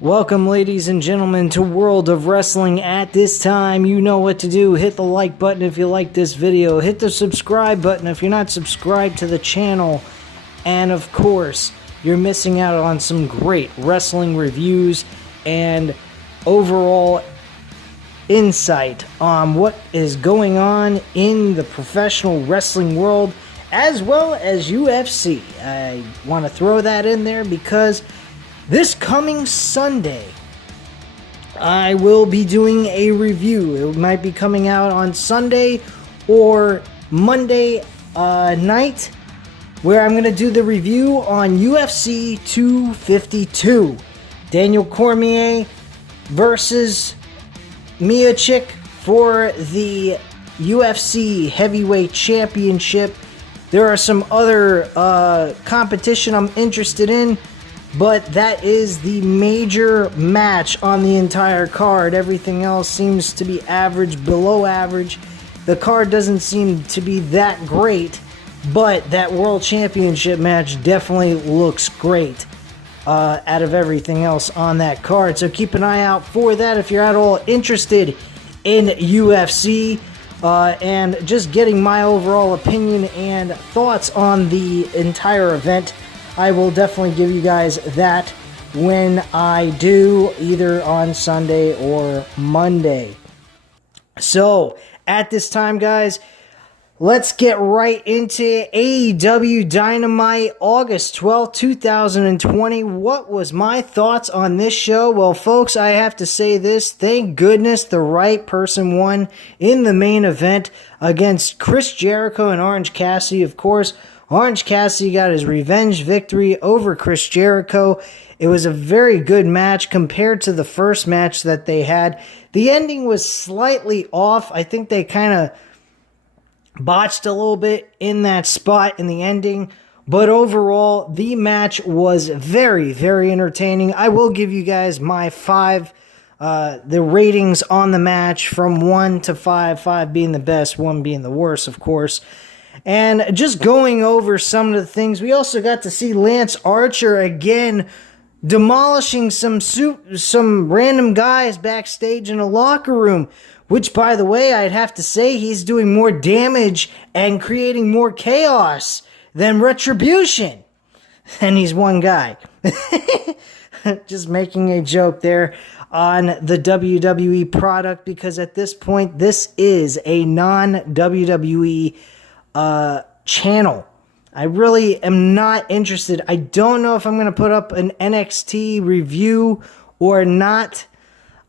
Welcome, ladies and gentlemen, to World of Wrestling. At this time, you know what to do. Hit the like button if you like this video. Hit the subscribe button if you're not subscribed to the channel. And, of course, you're missing out on some great wrestling reviews and overall insight on what is going on in the professional wrestling world, as well as UFC. I want to throw that in there because this coming Sunday, I will be doing a review. It might be coming out on Sunday or Monday night, where I'm going to do the review on UFC 252. Daniel Cormier versus Miocic for the UFC Heavyweight Championship. There are some other competition I'm interested in, but that is the major match on the entire card. Everything else seems to be average, below average. The card doesn't seem to be that great, but that World Championship match definitely looks great out of everything else on that card. So keep an eye out for that if you're at all interested in UFC and just getting my overall opinion and thoughts on the entire event. I will definitely give you guys that when I do, either on Sunday or Monday. So, at this time, guys, let's get right into AEW Dynamite, August 12th, 2020. What was my thoughts on this show? Well, folks, I have to say this. Thank goodness the right person won in the main event against Chris Jericho and Orange Cassidy, of course. Orange Cassidy got his revenge victory over Chris Jericho. It was a very good match compared to the first match that they had. The ending was slightly off. I think they kind of botched a little bit in that spot in the ending. But overall, the match was very, very entertaining. I will give you guys my the ratings on the match from 1 to 5. 5 being the best, 1 being the worst, of course. And just going over some of the things, we also got to see Lance Archer again demolishing some random guys backstage in a locker room, which, by the way, I'd have to say he's doing more damage and creating more chaos than Retribution. And he's one guy. Just making a joke there on the WWE product, because at this point, this is a non-WWE channel. I really am not interested. I don't know if I'm going to put up an NXT review or not,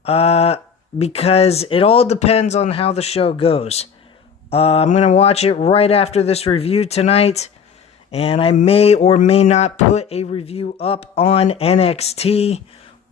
because it all depends on how the show goes. I'm going to watch it right after this review tonight, and I may or may not put a review up on NXT.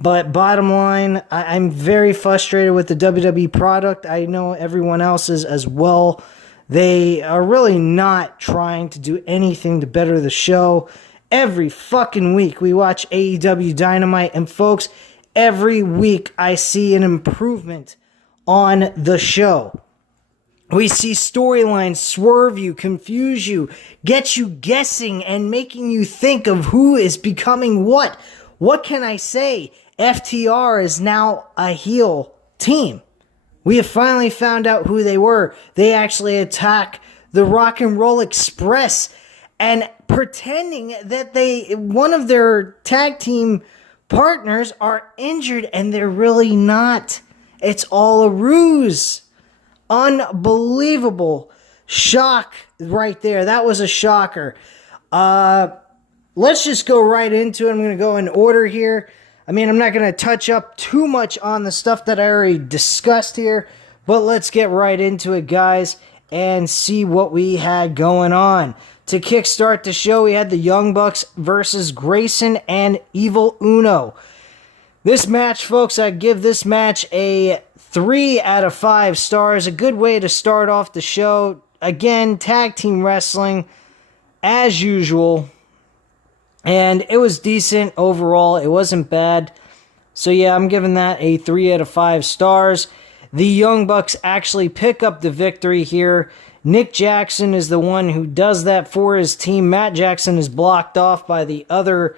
But bottom line, I'm very frustrated with the WWE product. I know everyone else is as well. They are really not trying to do anything to better the show. Every fucking week we watch AEW Dynamite, and folks, every week I see an improvement on the show. We see storylines swerve you, confuse you, get you guessing, and making you think of who is becoming what. What can I say? FTR is now a heel team. We have finally found out who they were. They actually attack the Rock and Roll Express and pretending that one of their tag team partners are injured, and they're really not. It's all a ruse. Unbelievable. Shock right there. That was a shocker. Let's just go right into it. I'm going to go in order here. I mean, I'm not going to touch up too much on the stuff that I already discussed here, but let's get right into it, guys, and see what we had going on. To kickstart the show, we had the Young Bucks versus Grayson and Evil Uno. This match, folks, I give this match a 3 out of 5 stars. A good way to start off the show. Again, tag team wrestling, as usual. And it was decent overall. It wasn't bad. So yeah, I'm giving that a 3 out of 5 stars. The Young Bucks actually pick up the victory here. Nick Jackson is the one who does that for his team. Matt Jackson is blocked off by the other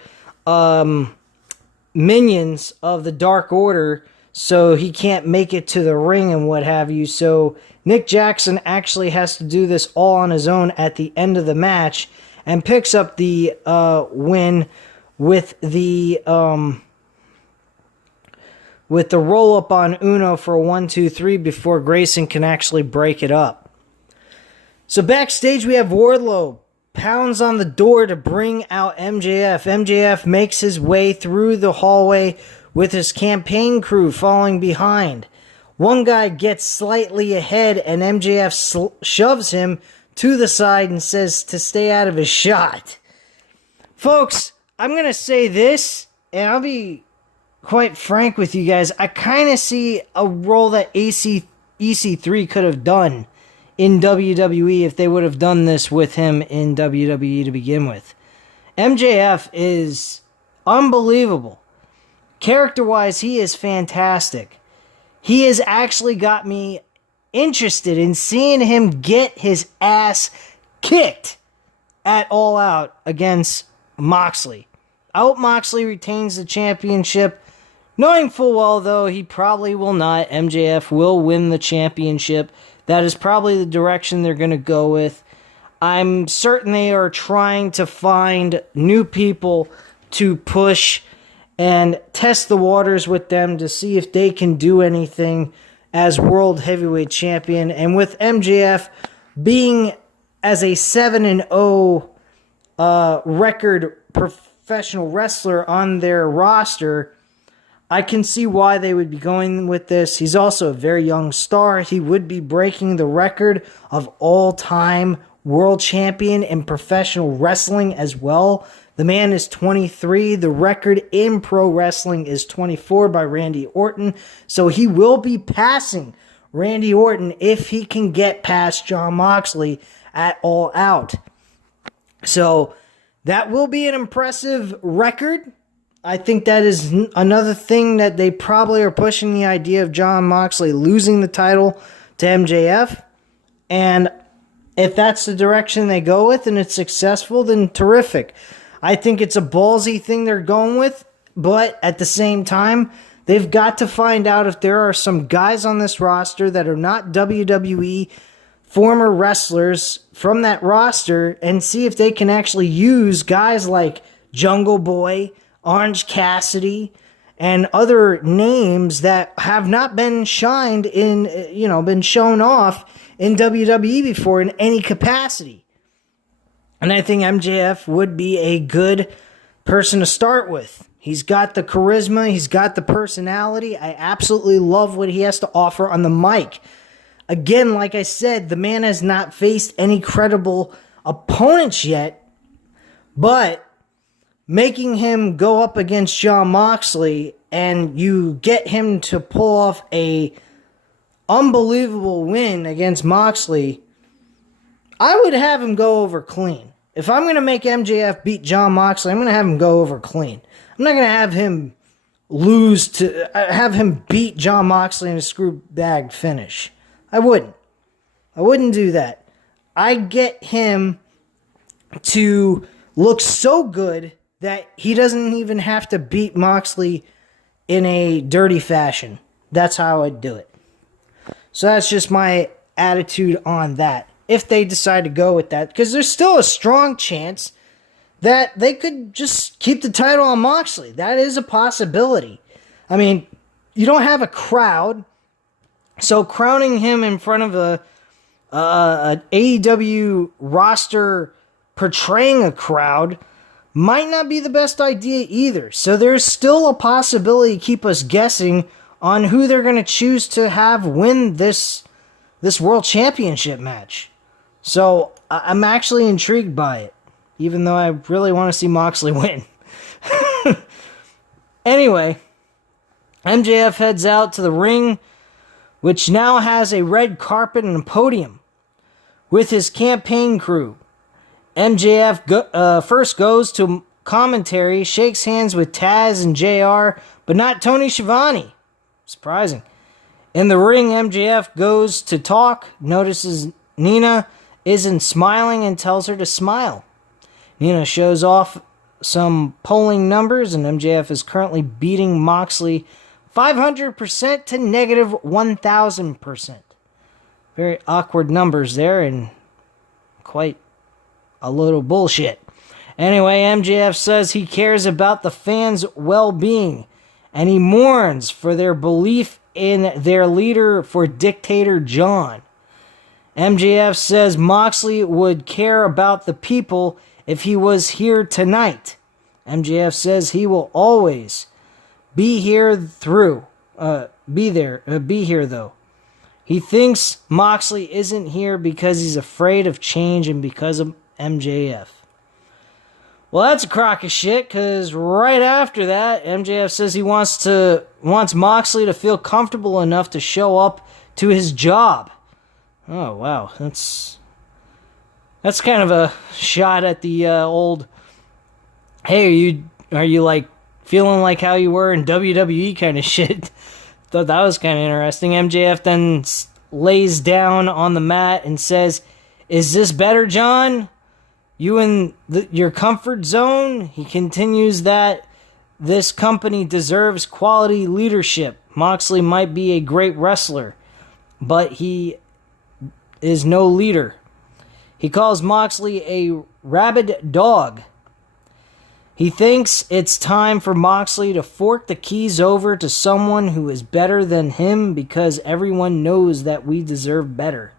minions of the Dark Order, so he can't make it to the ring and what have you. So Nick Jackson actually has to do this all on his own at the end of the match and picks up the win with the roll up on Uno for a 1-2-3 before Grayson can actually break it up. So backstage we have Wardlow pounds on the door to bring out MJF. MJF makes his way through the hallway with his campaign crew falling behind. One guy gets slightly ahead and MJF shoves him to the side and says to stay out of his shot. Folks, I'm going to say this, and I'll be quite frank with you guys. I kind of see a role that EC3 could have done in WWE if they would have done this with him in WWE to begin with. MJF is unbelievable. Character-wise, he is fantastic. He has actually got me interested in seeing him get his ass kicked at All Out against Moxley. I hope Moxley retains the championship, knowing full well, though, he probably will not. MJF will win the championship. That is probably the direction they're going to go with. I'm certain they are trying to find new people to push and test the waters with them to see if they can do anything as World Heavyweight Champion. And with MJF being as a 7-0 record professional wrestler on their roster, I can see why they would be going with this. He's also a very young star. He would be breaking the record of all-time world champion in professional wrestling as well. The man is 23. The record in pro wrestling is 24 by Randy Orton. So he will be passing Randy Orton if he can get past Jon Moxley at All Out. So that will be an impressive record. I think that is another thing that they probably are pushing, the idea of Jon Moxley losing the title to MJF. And if that's the direction they go with and it's successful, then terrific. I think it's a ballsy thing they're going with, but at the same time, they've got to find out if there are some guys on this roster that are not WWE former wrestlers from that roster and see if they can actually use guys like Jungle Boy, Orange Cassidy, and other names that have not been shined in, been shown off in WWE before in any capacity. And I think MJF would be a good person to start with. He's got the charisma, he's got the personality. I absolutely love what he has to offer on the mic. Again, like I said, the man has not faced any credible opponents yet, but making him go up against Jon Moxley and you get him to pull off a unbelievable win against Moxley, I would have him go over clean. If I'm going to make MJF beat Jon Moxley, I'm going to have him go over clean. I'm not going to have him have him beat Jon Moxley in a screw bag finish. I wouldn't do that. I get him to look so good that he doesn't even have to beat Moxley in a dirty fashion. That's how I'd do it. So that's just my attitude on that, if they decide to go with that. Because there's still a strong chance that they could just keep the title on Moxley. That is a possibility. I mean, you don't have a crowd, so crowning him in front of an AEW roster portraying a crowd might not be the best idea either. So there's still a possibility to keep us guessing on who they're going to choose to have win this World Championship match. So I'm actually intrigued by it, even though I really want to see Moxley win. Anyway, MJF heads out to the ring, which now has a red carpet and a podium, with his campaign crew. MJF first goes to commentary, shakes hands with Taz and JR, but not Tony Schiavone. Surprising. In the ring, MJF goes to talk, notices Nina isn't smiling and tells her to smile. Nina shows off some polling numbers, and MJF is currently beating Moxley 500% to negative 1,000%. Very awkward numbers there, and quite a little bullshit. Anyway, MJF says he cares about the fans' well-being, and he mourns for their belief in their leader for Dictator John. MJF says Moxley would care about the people if he was here tonight. MJF says he will always be here though. He thinks Moxley isn't here because he's afraid of change and because of MJF. Well, that's a crock of shit, because right after that, MJF says he wants Moxley to feel comfortable enough to show up to his job. Oh, wow. That's kind of a shot at the old, hey, are you like feeling like how you were in WWE kind of shit. Thought that was kind of interesting. MJF then lays down on the mat and says, "Is this better, John? You in your comfort zone?" He continues that this company deserves quality leadership. Moxley might be a great wrestler, but he is no leader. He calls Moxley a rabid dog. He thinks it's time for Moxley to fork the keys over to someone who is better than him because everyone knows that we deserve better.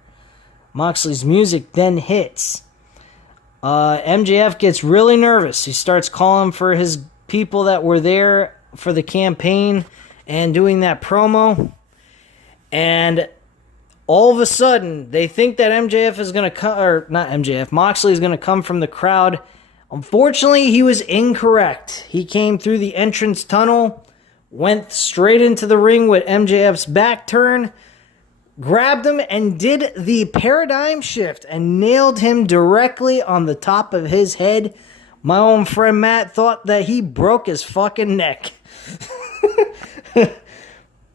Moxley's music then hits. MJF gets really nervous. He starts calling for his people that were there for the campaign and doing that promo. And all of a sudden, they think that MJF is going to come, or not MJF, Moxley is going to come from the crowd. Unfortunately, he was incorrect. He came through the entrance tunnel, went straight into the ring with MJF's back turn, grabbed him, and did the paradigm shift and nailed him directly on the top of his head. My own friend Matt thought that he broke his fucking neck.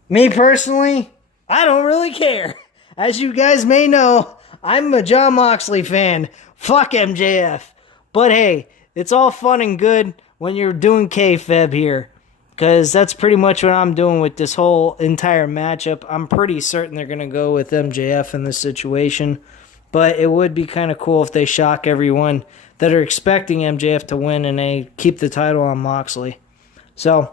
Me personally, I don't really care. As you guys may know, I'm a Jon Moxley fan. Fuck MJF. But hey, it's all fun and good when you're doing kayfabe here. Because that's pretty much what I'm doing with this whole entire matchup. I'm pretty certain they're going to go with MJF in this situation. But it would be kind of cool if they shock everyone that are expecting MJF to win and they keep the title on Moxley. So,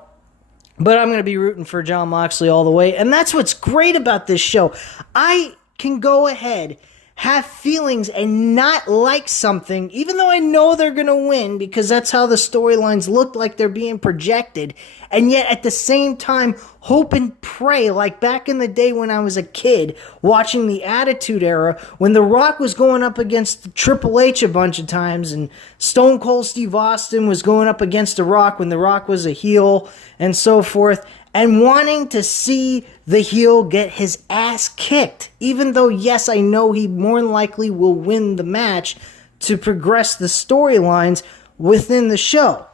but I'm going to be rooting for Jon Moxley all the way. And that's what's great about this show. I can go ahead, have feelings, and not like something, even though I know they're going to win, because that's how the storylines look like they're being projected. And yet, at the same time, hope and pray, like back in the day when I was a kid, watching the Attitude Era, when The Rock was going up against Triple H a bunch of times, and Stone Cold Steve Austin was going up against The Rock when The Rock was a heel, and so forth, and wanting to see the heel get his ass kicked. Even though, yes, I know he more than likely will win the match to progress the storylines within the show.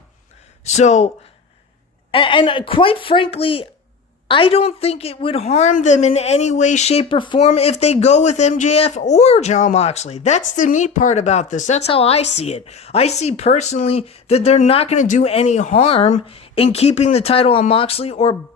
So, and quite frankly, I don't think it would harm them in any way, shape, or form if they go with MJF or Jon Moxley. That's the neat part about this. That's how I see it. I see personally that they're not going to do any harm in keeping the title on Moxley or,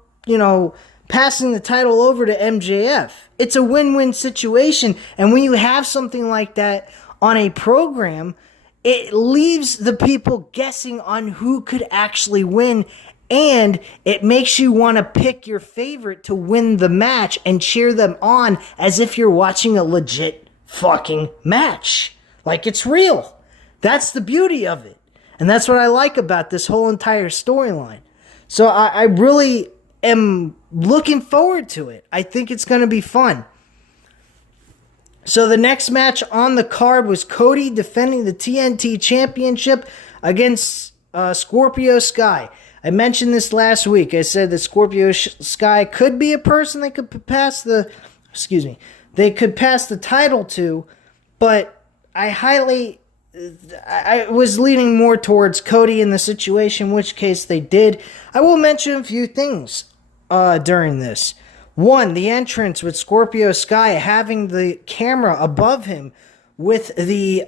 passing the title over to MJF. It's a win-win situation. And when you have something like that on a program, it leaves the people guessing on who could actually win. And it makes you want to pick your favorite to win the match and cheer them on as if you're watching a legit fucking match. Like it's real. That's the beauty of it. And that's what I like about this whole entire storyline. So I really am looking forward to it. I think it's going to be fun. So the next match on the card was Cody defending the TNT Championship against Scorpio Sky. I mentioned this last week. I said that Scorpio Sky could be a person they could pass the title to, but I was leaning more towards Cody in the situation, which case they did. I will mention a few things during this. One, the entrance with Scorpio Sky having the camera above him with the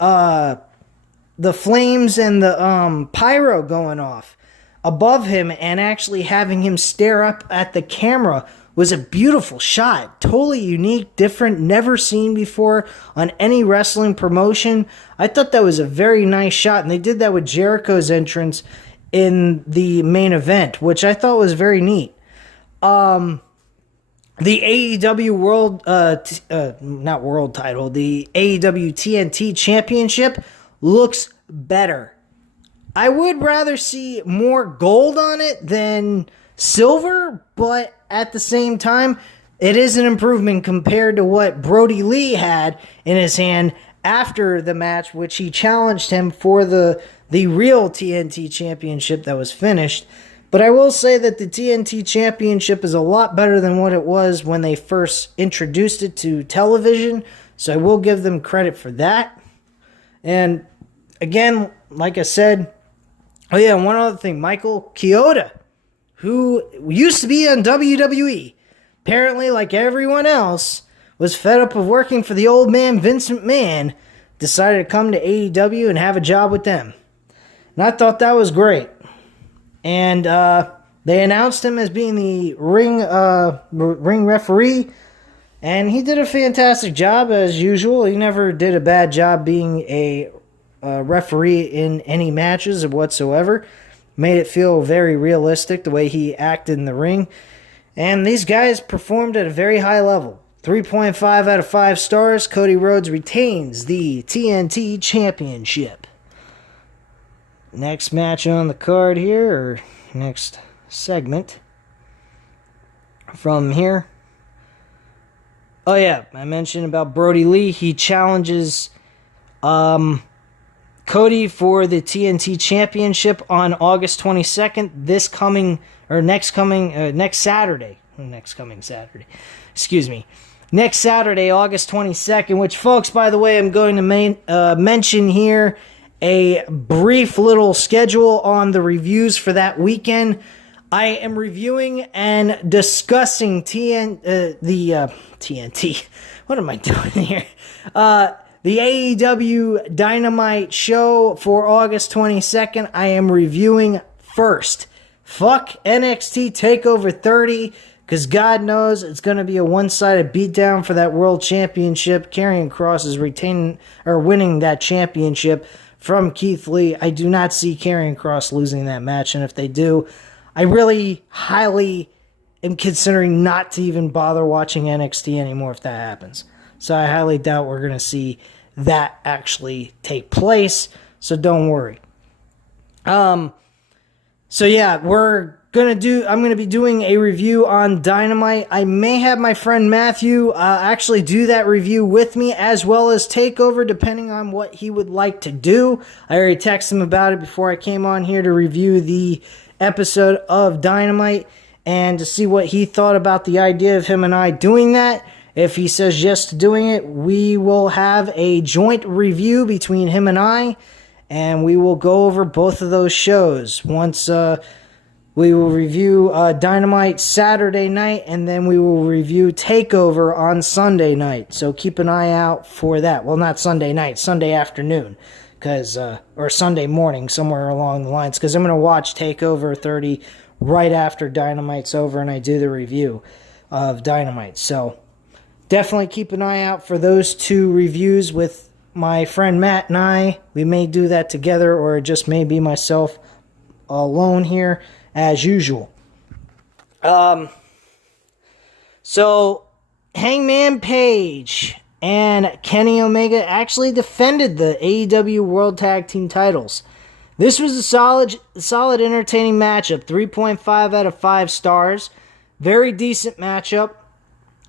the flames and the pyro going off above him and actually having him stare up at the camera was a beautiful shot. Totally unique, different, never seen before on any wrestling promotion. I thought that was a very nice shot, and they did that with Jericho's entrance in the main event, which I thought was very neat. The AEW not world title, the AEW TNT Championship looks better. I would rather see more gold on it than silver, but at the same time, it is an improvement compared to what Brody Lee had in his hand after the match, which he challenged him for the real TNT Championship that was finished. But I will say that the TNT Championship is a lot better than what it was when they first introduced it to television, so I will give them credit for that. And again, like I said, oh yeah, one other thing, Michael Chioda, who used to be on WWE, apparently, like everyone else, was fed up of working for the old man Vince McMahon, decided to come to AEW and have a job with them. And I thought that was great. And they announced him as being the ring referee, and he did a fantastic job as usual. He never did a bad job being a referee in any matches whatsoever. Made it feel very realistic the way he acted in the ring. And these guys performed at a very high level. 3.5 out of 5 stars. Cody Rhodes retains the TNT Championship. Next match on the card here, or next segment from here. Oh yeah, I mentioned about Brody Lee. He challenges Cody for the TNT Championship on August 22nd, next Saturday. Next Saturday, August 22nd, which, folks, by the way, I'm going to mention here a brief little schedule on the reviews for that weekend. I am reviewing and discussing TNT. What am I doing here? The AEW Dynamite show for August 22nd, I am reviewing first. Fuck NXT TakeOver 30, because God knows it's going to be a one-sided beatdown for that World Championship. Karrion Kross is winning that championship from Keith Lee. I do not see Karrion Kross losing that match, and if they do, I really highly am considering not to even bother watching NXT anymore if that happens. So I highly doubt we're going to see that actually take place, so don't worry. So yeah, I'm going to be doing a review on Dynamite. I may have my friend Matthew actually do that review with me, as well as TakeOver, depending on what he would like to do. I already texted him about it before I came on here to review the episode of Dynamite, and to see what he thought about the idea of him and I doing that. If he says yes to doing it, we will have a joint review between him and I, and we will go over both of those shows. Once we will review Dynamite Saturday night, and then we will review TakeOver on Sunday night. So keep an eye out for that. Well, not Sunday night, Sunday afternoon, or Sunday morning, somewhere along the lines, because I'm going to watch TakeOver 30 right after Dynamite's over and I do the review of Dynamite. So definitely keep an eye out for those two reviews with my friend Matt and I. We may do that together, or it just may be myself alone here, as usual. So, Hangman Page and Kenny Omega actually defended the AEW World Tag Team titles. This was a solid entertaining matchup. 3.5 out of 5 stars. Very decent matchup.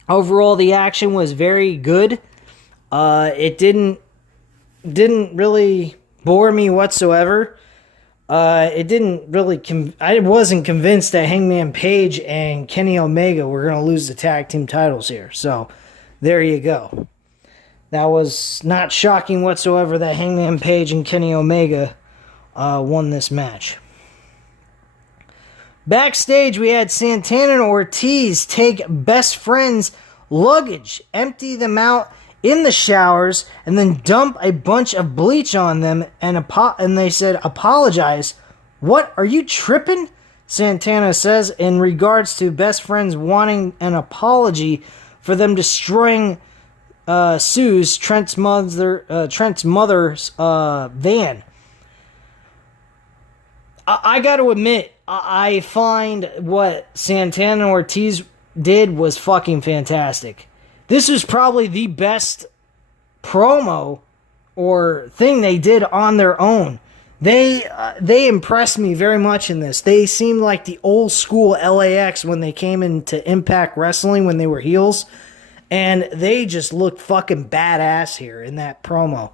Overall, the action was very good. It didn't really bore me whatsoever. It didn't really. I wasn't convinced that Hangman Page and Kenny Omega were going to lose the tag team titles here. So, there you go. That was not shocking whatsoever that Hangman Page and Kenny Omega won this match. Backstage, we had Santana and Ortiz take best friends' luggage, empty them out in the showers and then dump a bunch of bleach on them and they said, apologize. What? Are you tripping? Santana says in regards to best friends wanting an apology for them destroying Trent's mother's van. I got to admit, I find what Santana and Ortiz did was fucking fantastic. This was probably the best promo or thing they did on their own. They impressed me very much in this. They seemed like the old school LAX when they came into Impact Wrestling when they were heels. And they just looked fucking badass here in that promo.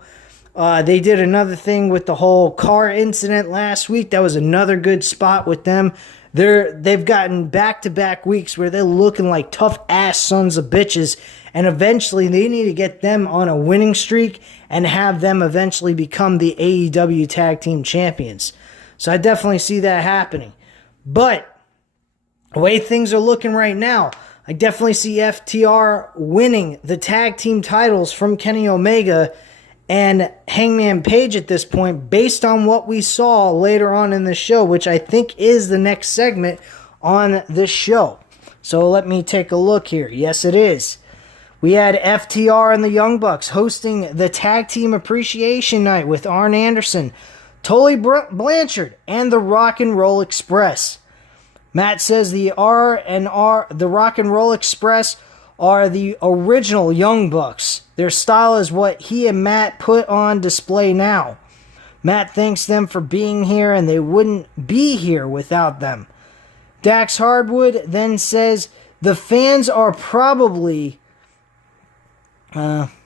They did another thing with the whole car incident last week. That was another good spot with them. They've gotten back-to-back weeks where they're looking like tough-ass sons of bitches. And eventually they need to get them on a winning streak and have them eventually become the AEW Tag Team Champions. So I definitely see that happening. But the way things are looking right now, I definitely see FTR winning the tag team titles from Kenny Omega and Hangman Page at this point, based on what we saw later on in the show, which I think is the next segment on this show. So let me take a look here. Yes, it is. We had FTR and the Young Bucks hosting the Tag Team Appreciation Night with Arn Anderson, Tully Blanchard, and the Rock and Roll Express. Matt says the the Rock and Roll Express are the original Young Bucks. Their style is what he and Matt put on display now. Matt thanks them for being here, and they wouldn't be here without them. Dax Hardwood then says the fans are probably...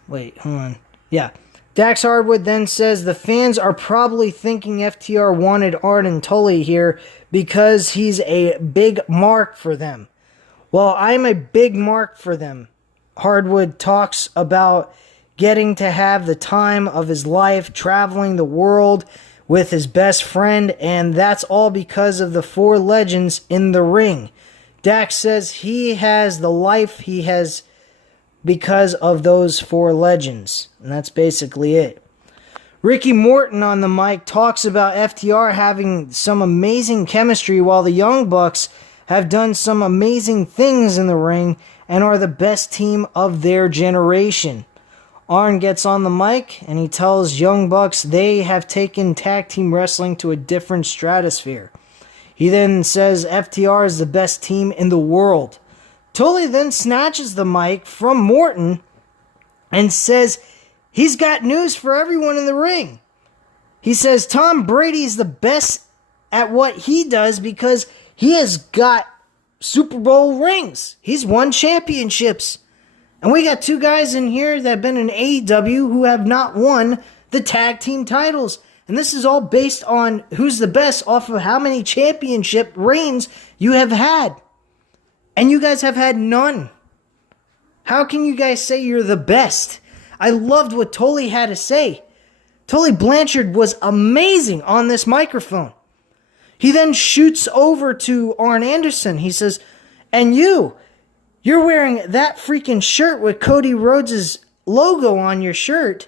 wait, hold on. Yeah. Dax Hardwood then says the fans are probably thinking FTR wanted Arn and Tully here because he's a big mark for them. Well, I'm a big mark for them. Hardwood talks about getting to have the time of his life, traveling the world with his best friend, and that's all because of the four legends in the ring. Dax says he has the life he has because of those four legends. And that's basically it. Ricky Morton on the mic talks about FTR having some amazing chemistry while the Young Bucks have done some amazing things in the ring and are the best team of their generation. Arn gets on the mic and he tells Young Bucks they have taken tag team wrestling to a different stratosphere. He then says FTR is the best team in the world. Tully then snatches the mic from Morton and says he's got news for everyone in the ring. He says Tom Brady's the best at what he does because he has got Super Bowl rings. He's won championships. And we got two guys in here that have been in AEW who have not won the tag team titles. And this is all based on who's the best off of how many championship reigns you have had. And you guys have had none. How can you guys say you're the best? I loved what Tully had to say. Tully Blanchard was amazing on this microphone. He then shoots over to Arn Anderson. He says, and you're wearing that freaking shirt with Cody Rhodes' logo on your shirt.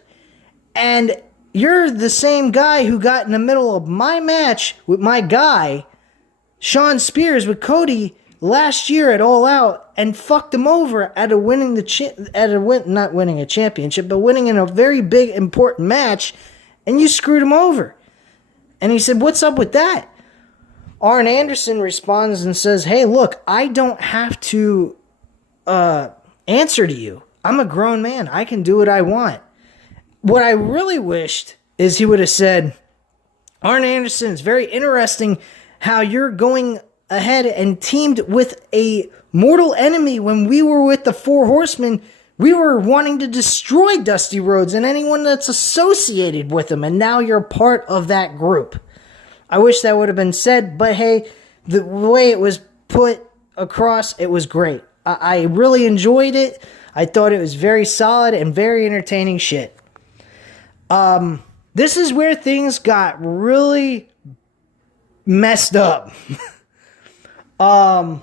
And you're the same guy who got in the middle of my match with my guy, Shawn Spears, with Cody last year at All Out and fucked him over not winning a championship, but winning in a very big, important match, and you screwed him over. And he said, what's up with that? Arn Anderson responds and says, hey, look, I don't have to answer to you. I'm a grown man. I can do what I want. What I really wished is he would have said, Arn Anderson, it's very interesting how you're going ahead and teamed with a mortal enemy. When we were with the Four Horsemen, we were wanting to destroy Dusty Rhodes and anyone that's associated with him, and now you're part of that group. I wish that would have been said, but hey, the way it was put across, it was great. I really enjoyed it. I thought it was very solid and very entertaining shit. This is where things got really messed up. Shawn,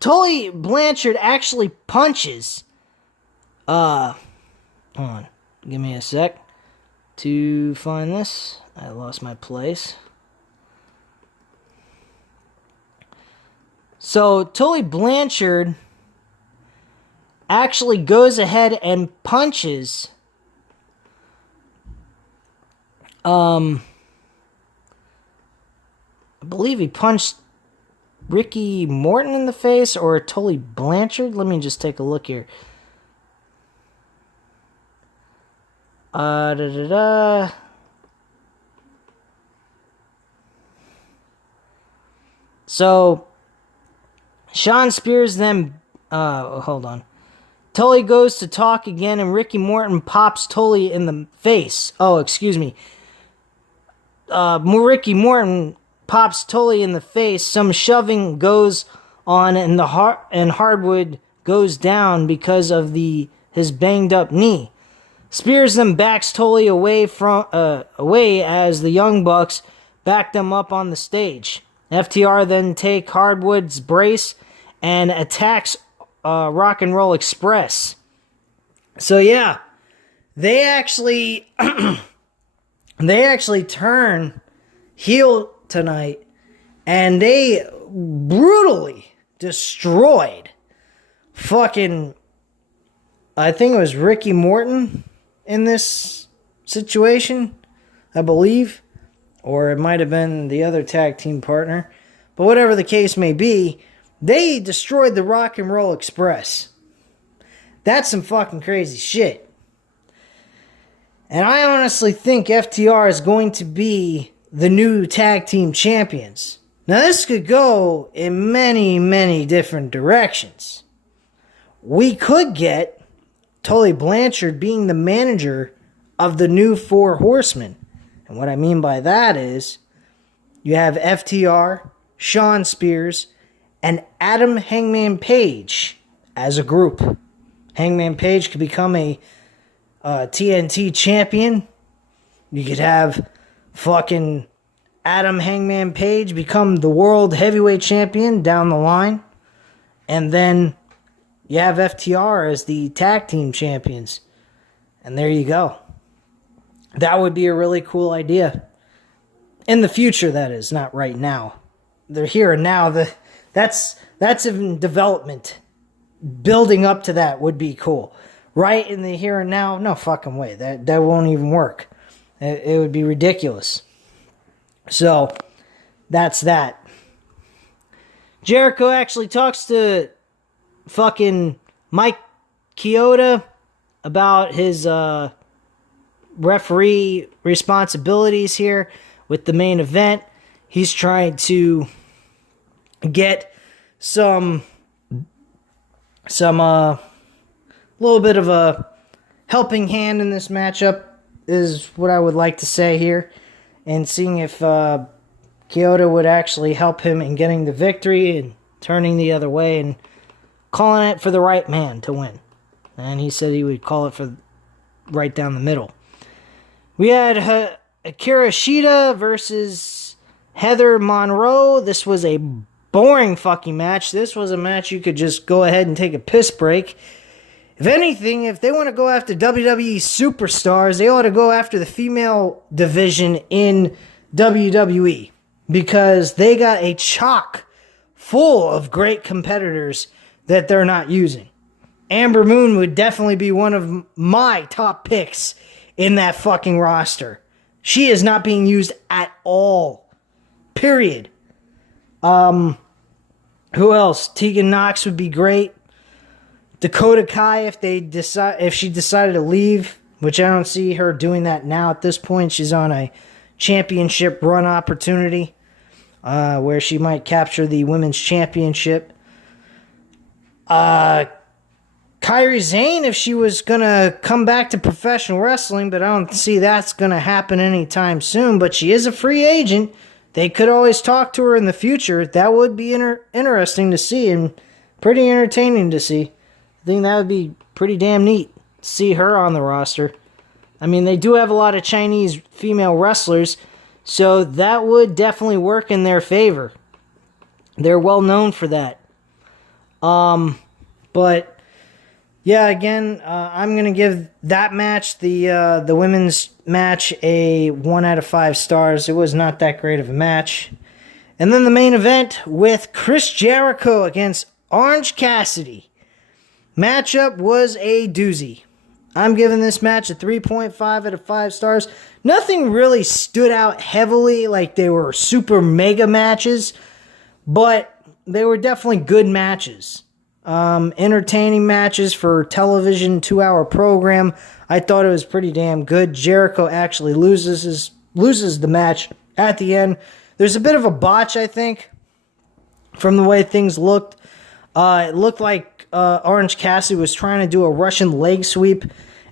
Tully Blanchard actually punches. Hold on. Give me a sec to find this. I lost my place. So, Tully Blanchard actually goes ahead and punches I believe he punched Ricky Morton in the face, or Tully Blanchard. Let me just take a look here. So, Sean Spears then, hold on. Tully goes to talk again, and Ricky Morton pops Tully in the face. Oh, excuse me. Ricky Morton pops Tully in the face. Some shoving goes on, and Hardwood goes down because of his banged up knee. Spears then backs Tully away as the Young Bucks back them up on the stage. FTR then take Hardwood's brace and attacks Rock and Roll Express. So yeah, they actually turn heel tonight, and they brutally destroyed fucking, I think it was Ricky Morton in this situation, I believe. Or it might have been the other tag team partner. But whatever the case may be, they destroyed the Rock and Roll Express. That's some fucking crazy shit. And I honestly think FTR is going to be the new tag team champions. Now this could go in many, many different directions. We could get Tully Blanchard being the manager of the new Four Horsemen. And what I mean by that is, you have FTR, Sean Spears, and Adam Hangman Page as a group. Hangman Page could become a TNT champion. You could have fucking Adam Hangman Page become the world heavyweight champion down the line. And then you have FTR as the tag team champions. And there you go. That would be a really cool idea. In the future, that is, not right now. They're here and now. That's in development. Building up to that would be cool. Right in the here and now, no fucking way. That won't even work. It would be ridiculous. So, that's that. Jericho actually talks to fucking Mike Chioda about his referee responsibilities here with the main event. He's trying to get some little bit of a helping hand in this matchup is what I would like to say here, and seeing if Chioda would actually help him in getting the victory and turning the other way and calling it for the right man to win. And he said he would call it for right down the middle. We had Akira Shida versus Heather Monroe. This was a boring fucking match. This was a match you could just go ahead and take a piss break. If anything, if they want to go after WWE superstars, they ought to go after the female division in WWE, because they got a chock full of great competitors that they're not using. Amber Moon would definitely be one of my top picks in that fucking roster. She is not being used at all. Period. Who else? Tegan Knox would be great. Dakota Kai, if she decided to leave, which I don't see her doing that now at this point. She's on a championship run opportunity where she might capture the women's championship. Kairi Sane, if she was going to come back to professional wrestling, but I don't see that's going to happen anytime soon. But she is a free agent. They could always talk to her in the future. That would be interesting to see and pretty entertaining to see. I think that would be pretty damn neat to see her on the roster. I mean, they do have a lot of Chinese female wrestlers, so that would definitely work in their favor. They're well known for that. But yeah, again, I'm gonna give that match, the women's match, a 1 out of 5 stars. It was not that great of a match. And then the main event with Chris Jericho against Orange Cassidy. Matchup was a doozy. I'm giving this match a 3.5 out of 5 stars. Nothing really stood out heavily like they were super mega matches, but they were definitely good matches. Entertaining matches for television 2-hour program. I thought it was pretty damn good. Jericho actually loses the match at the end. There's a bit of a botch, I think, from the way things looked. It looked like Orange Cassidy was trying to do a Russian leg sweep,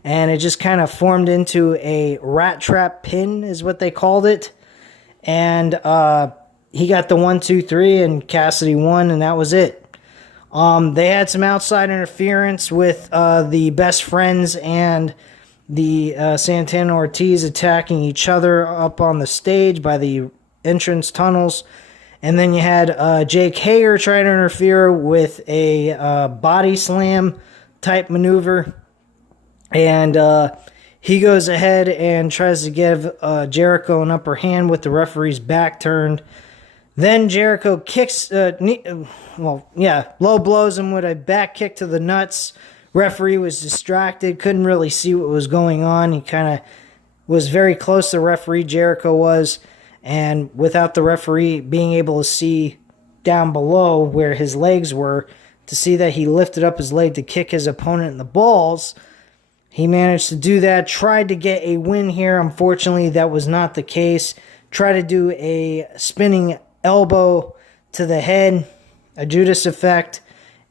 and it just kind of formed into a rat trap pin, is what they called it. And he got the 1, 2, 3, and Cassidy won, and that was it. They had some outside interference with the Best Friends and the Santana Ortiz attacking each other up on the stage by the entrance tunnels. And then you had Jake Hager trying to interfere with a body slam type maneuver. And he goes ahead and tries to give Jericho an upper hand with the referee's back turned. Then Jericho kicks, low blows him with a back kick to the nuts. Referee was distracted, couldn't really see what was going on. He kind of was very close to the referee, Jericho was. And without the referee being able to see down below where his legs were, to see that he lifted up his leg to kick his opponent in the balls, he managed to do that, tried to get a win here. Unfortunately, that was not the case. Tried to do a spinning elbow to the head, a Judas effect,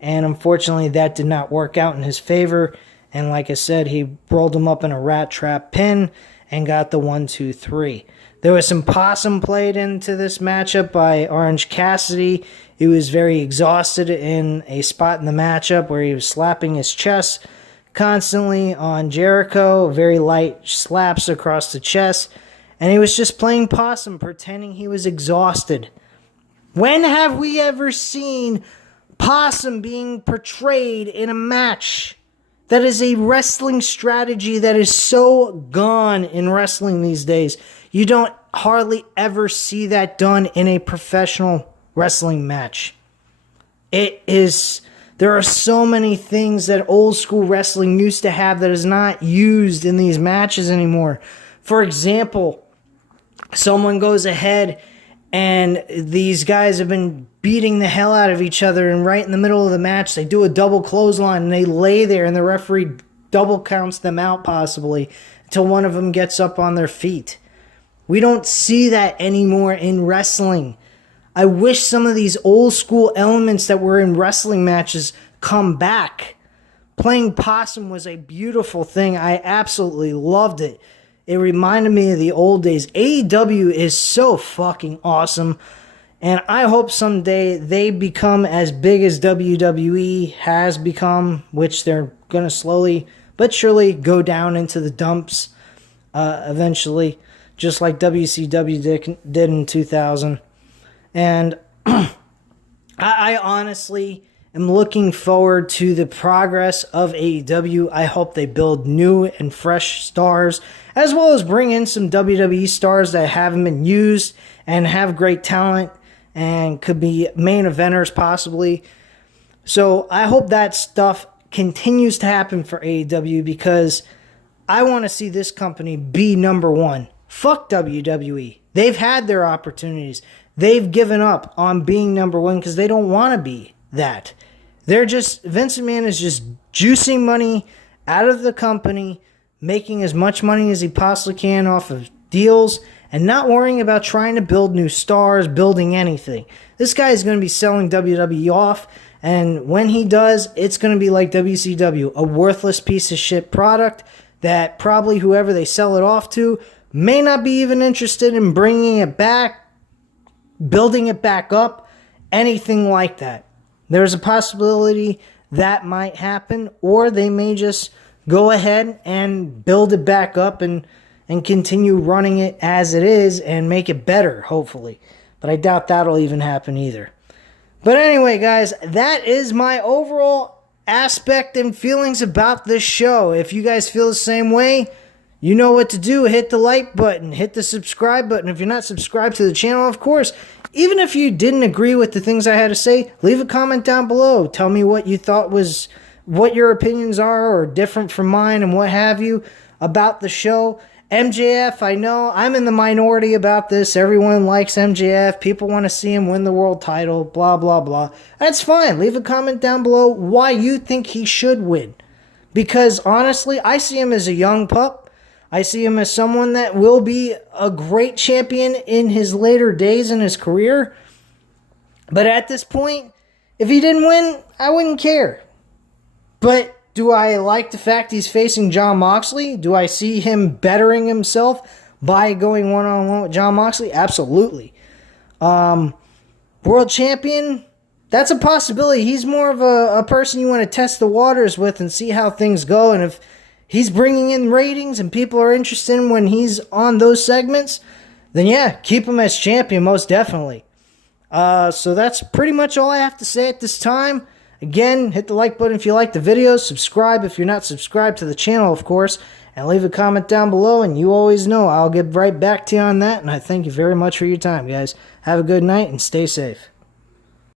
and unfortunately that did not work out in his favor. And like I said, he rolled him up in a rat trap pin and got the 1, 2, 3. There was some possum played into this matchup by Orange Cassidy. He was very exhausted in a spot in the matchup where he was slapping his chest constantly on Jericho, very light slaps across the chest, and he was just playing possum, pretending he was exhausted. When have we ever seen possum being portrayed in a match? That is a wrestling strategy that is so gone in wrestling these days. You don't hardly ever see that done in a professional wrestling match. There are so many things that old school wrestling used to have that is not used in these matches anymore. For example, someone goes ahead and these guys have been beating the hell out of each other, and right in the middle of the match they do a double clothesline and they lay there and the referee double counts them out possibly until one of them gets up on their feet. We don't see that anymore in wrestling. I wish some of these old school elements that were in wrestling matches come back. Playing possum was a beautiful thing. I absolutely loved it. It reminded me of the old days. AEW is so fucking awesome. And I hope someday they become as big as WWE has become, which they're going to slowly but surely go down into the dumps eventually, just like WCW did in 2000. And I honestly am looking forward to the progress of AEW. I hope they build new and fresh stars, as well as bring in some WWE stars that haven't been used and have great talent and could be main eventers possibly. So I hope that stuff continues to happen for AEW, because I want to see this company be number one. Fuck WWE. They've had their opportunities. They've given up on being number one because they don't want to be that. Vince McMahon is just juicing money out of the company, making as much money as he possibly can off of deals, and not worrying about trying to build new stars, building anything. This guy is going to be selling WWE off, and when he does, it's going to be like WCW, a worthless piece of shit product that probably whoever they sell it off to may not be even interested in bringing it back, building it back up, anything like that. There's a possibility that might happen, or they may just go ahead and build it back up and continue running it as it is and make it better, hopefully. But I doubt that'll even happen either. But anyway, guys, that is my overall aspect and feelings about this show. If you guys feel the same way, you know what to do. Hit the like button. Hit the subscribe button. If you're not subscribed to the channel, of course, even if you didn't agree with the things I had to say, leave a comment down below. Tell me what you thought was, what your opinions are or different from mine and what have you about the show. MJF, I know I'm in the minority about this. Everyone likes MJF. People want to see him win the world title, blah, blah, blah. That's fine. Leave a comment down below why you think he should win. Because honestly, I see him as a young pup. I see him as someone that will be a great champion in his later days in his career. But at this point, if he didn't win, I wouldn't care. But do I like the fact he's facing Jon Moxley? Do I see him bettering himself by going one-on-one with Jon Moxley? Absolutely. World champion? That's a possibility. He's more of a person you want to test the waters with and see how things go. And if he's bringing in ratings and people are interested in when he's on those segments, then yeah, keep him as champion, most definitely. So that's pretty much all I have to say at this time. Again, hit the like button if you like the video, subscribe if you're not subscribed to the channel, of course, and leave a comment down below, and you always know I'll get right back to you on that, and I thank you very much for your time, guys. Have a good night, and stay safe.